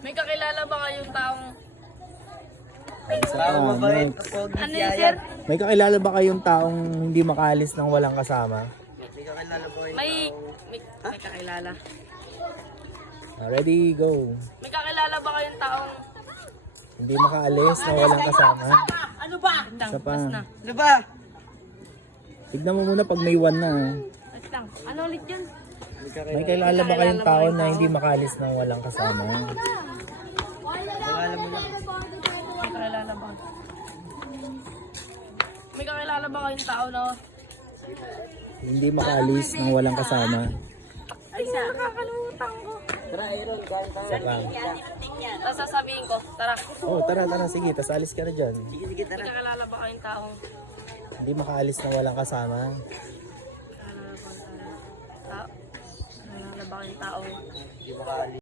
May kakilala ba kayong taong... Mabait. Ano yun, sir? May kakilala ba kayong taong hindi makaalis ng walang kasama? May kakilala po kayo. May kakilala. Ready, go. May kakilala ba kayong taong... Hindi makaalis ng walang kasama. Ano ba? Isa pa. Na. Ano ba? Tignan mo muna pag may one na. Wait lang. Ano ulit yun? May kakilala ba kayong tao na hindi makaalis ng walang kasama? Kakilala mo lang. May kakilala ba? May kakilala ba kayong tao na... Hindi makaalis ng walang kasama. Ay, nakakalimutan ko. Isa pa. Tapos sasabihin ko, tara. Oh, tara, sige. Tas alis ka na dyan. Sige, sige, May tara. kakilala ba kayong taong... Hindi makaalis ng walang kasama. Kakilala ba kayong taong... Hindi makaalis.